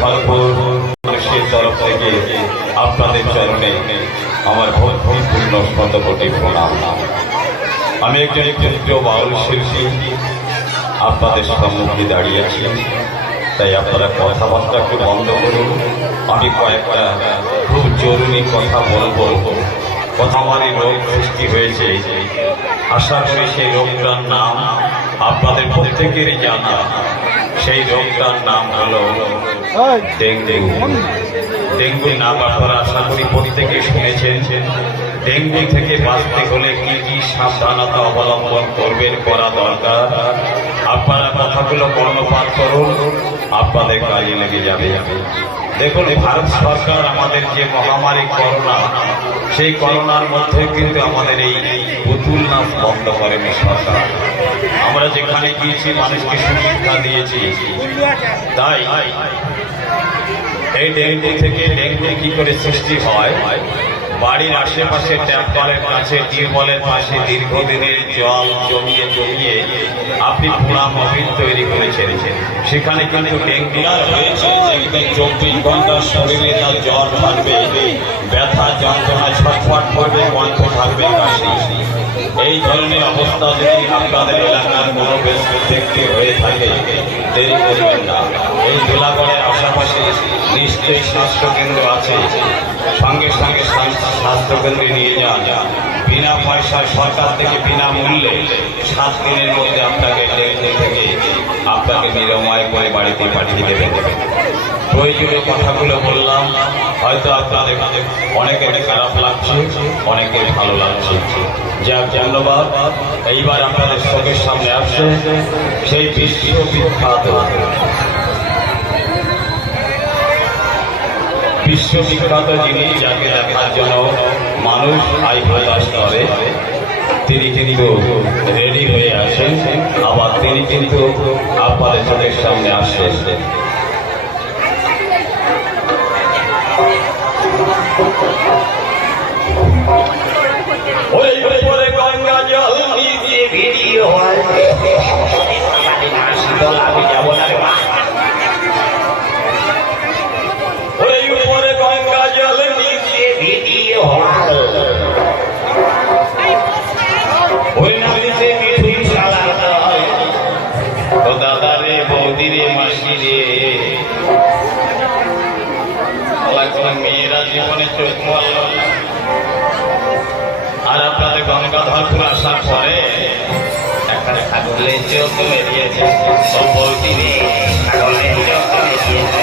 ভারপুর মানুষের তরফ থেকে আপনাদের চরণে আমার ভক্তিপূর্ণ শতকোটি প্রণাম। আমি একজন ক্ষেত্রীয় বাউল শিল্পী, আপনাদের সম্মুখে দাঁড়িয়েছি তাই আপনারা কথাবার্তা একটু বন্ধ করুন। আমি কয়েকটা খুব জরুরি কথা বলব। কথা আমারই রোগ সৃষ্টি হয়েছে। আশা করি সেই রোগটার নাম আপনাদের প্রত্যেকেরই জানা। সেই রোগটার নাম হলো ডেঙ্গু ডেঙ্গুর নাম আপনারা আশা করি প্রত্যেকে শুনেছেন। ডেঙ্গু থেকে বাঁচতে হলে কি কি সাবধানতা অবলম্বন করবেন করা দরকার? আপনারা কথাগুলো কর্ণপাত করুন, আপনাদের কাজে লেগে যাবে। দেখুন, ভারত সরকার আমাদের যে মহামারী করোনা, সেই করোনার মধ্যে কিন্তু আমাদের এই পুতুল নাম বন্ধ করেনি সরকার। আমরা যেখানে গিয়েছি, মানুষকে সুশিক্ষা দিয়েছি। তাই এই ডেঙ্গু থেকে ডেঙ্গু কি করে সৃষ্টি হয়? বাড়ির আশেপাশে ট্যাপ কলের কাছে টিউবওয়েলের পাশে দীর্ঘদিনের জল জমিয়ে জমিয়ে আপনি পুরা মবিল তৈরি করেছেন সেখানে কিন্তু ডেঙ্গু হয়েছে চব্বিশ ঘণ্টা শরীরে তার জ্বর থাকবে, ব্যথা, যন্ত্রণা ছটফট করবে কণ্ঠ থাকবে এই ধরনের অবস্থা যদি আপনাদের এলাকার কোনো ব্যক্তি হয়ে থাকে, দেরি করবেন না। এই জেলাগড়ের আশেপাশে নিশ্চয়ই স্বাস্থ্য কেন্দ্র আছে। সঙ্গে সঙ্গে স্বাস্থ্য কেন্দ্রে নিয়ে যান। বিনা পয়সায় সরকার থেকে বিনামূল্যে সাত দিনের মধ্যে আপনাকে থেকে আপনাকে নিরাময় করে বাড়িতে পাঠিয়ে দেবেন। প্রয়োজনীয় কথাগুলো বললাম, হয়তো আপনাদের অনেকের খারাপ লাগছে, অনেকের ভালো লাগছে। যাক, ধন্যবাদ। এইবার আপনাদের চোখের সামনে আসছে, সেই বিশ্ববিখ্যাত বিশ্ববিখ্যাত যিনি, যাকে দেখার জন্য মানুষ আই প্রয়াস করে, তিনি কিন্তু রেডি হয়ে আসেন আবার তিনি কিন্তু আপনাদের চোখের সামনে আসেন ওরে হয়। আমি যাব না গঙ্গাধরপুর করে একটা ছাগলের চোখ মেরিয়েছে ও বৌদি রে ছাগলের চোখ মেরিয়েছে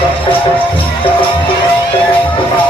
Thank you.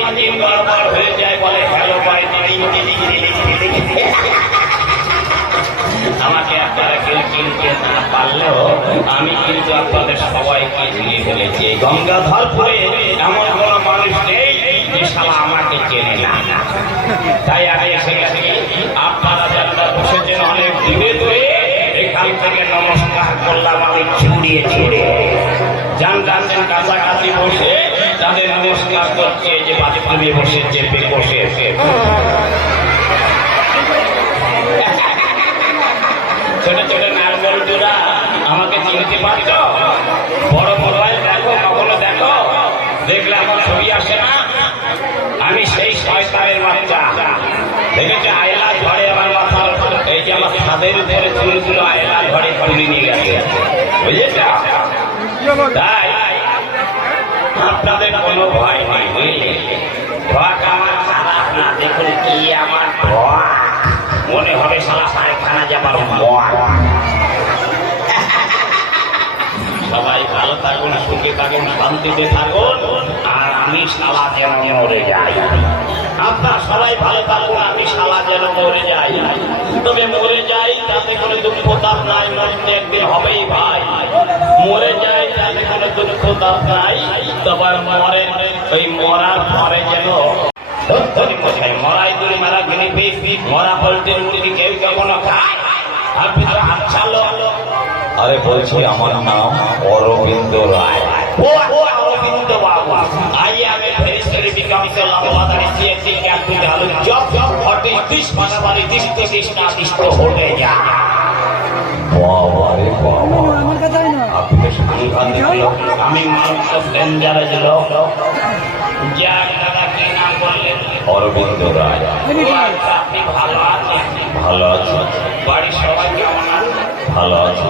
আমাকে আপনারা কেউ চিনতে না পারলেও আমি কিন্তু আপনাদের সবাইকে চিনে ফেলেছি। এই গঙ্গাধরপুরে এমন কোনো মানুষ নেই যে সালা আমাকে চেনে না। তাই আমি এসে গেছি। আপনারা যারা বসেছেন অনেক দূরে দূরে, এখান থেকে নমস্কার করলাম আমি ছুড়িয়ে ছুড়ে। যান যাচ্ছেন কাছাকাছি বসে তাদের নমস্কার করছে যে বাথরুমে বসে চেপে চিনতে বড় মোবাইল দেখো, কখনো দেখো। দেখলে ছবি আসে না। আমি সেই শয়তানের বাচ্চা। দেখেছে, আয়লা ঘরে আমার উপর এই আমার ছাদের উপরে চুলগুলো আয়লা ঘরে তুলে নিয়ে গেছে। বুঝেছ? তাই ভয় নেই, বুঝলে? ভয় আমার দেখুন কি আমার মনে হবে সালা পায়খানা যাবার ভয়। সবাই ভালো থাকুন, সুখে থাকুন, শান্তিতে থাকুন, আর আমি সালা যেন মরে যাই। আপনার সবাই ভালো থাকুন, আমি সালা যেন মরে যাই। তবে মরে যাই, তাতে কোনো দুঃখ তাপ নাই, মরতে একদিন হবেই ভাই। মরে যায় তাতে কোনো দুঃখ তাপ নাই, তবে মরে, ওই মরার পরে যেন মরাই দুই মারা গিনি পিস মরা মুরগি কেউ কখনো খায় আপনি তো আচ্ছা লোক আরে বলছি আমার নাম অরবিন্দ রায়। ও ও অরবিন্দ বাবু আইয়ে আমি ফেরিস্তারি বিকামকে লম্বাদারি সিএসি ক্যাপ্টেন আলু জব জব হটে তিস মানাবারি তিস তিস না তিস তো হতে যা। বাবা রে বাবা। আমার কাছে না আপনি সাংঘাতিক লোক। আমি মানুষ ডেঞ্জারাস লোক যা দাদা কি নাম বললেন? অরবিন্দ রায়। এমনি ও আপনি ভালো আছেন? ভালো আছে। বাড়ির সবাই কেমন ভালো আছে?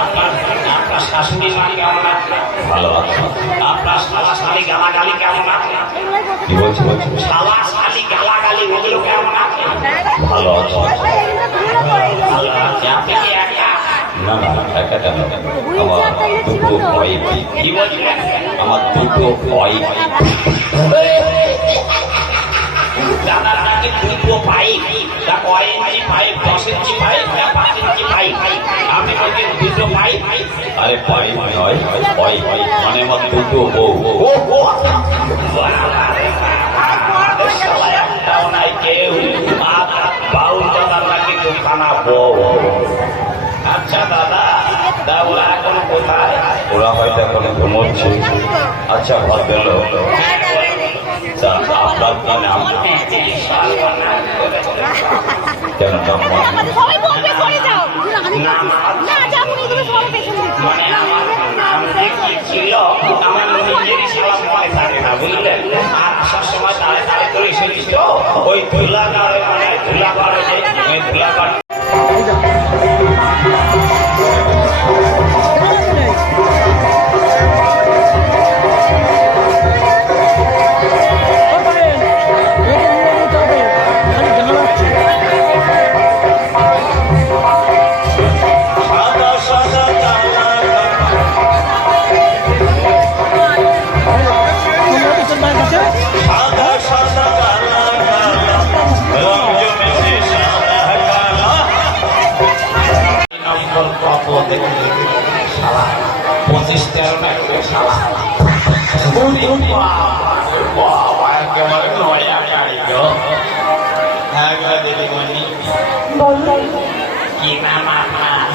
আপনার আপনার শাশুড়ি মা কেমন আছে? ভালো আছে। আপনার শালা শালি গালাগালি কেমন আছে? কি বলছি বলছি? শালা শালি গালাগালি ওগুলো কেমন আছে? ভালো আছে? ভালো আছে। আপনি কি একা? না না একা কেন? আমার দুটো ভয় কি বলছিলেন আমার দুটো ভয় দাদার নাকি দুটো পাইপ তা কয় ইঞ্চি পাইপ দশ ইঞ্চি পাইপ না পাঁচ ইঞ্চি পাইপ আপনি বলছেন দুটো পাইপ আরে পাই নয় ভয় মানে আমার দুটো ও ও নাই কেউ বাউল দাদার নাকি দুখানা আচ্ছা দাদা তা ওরা এখন কোথায় ওরা হয়তো এখন ঘুমোচ্ছে। আচ্ছা ভদ্র ছিল আমার সালাম মনে থাকে না বুঝলেন আর আসার সময় তাড়ে তাড়ে করে এসেছি ওই মানে ধুলা যে ধুলা নম্বর কত দেখি শালা। পঁচিশ তেরো না করে শালা। একেবারে নয়া গাড়ি দিদিমণি কি নাম আপনার?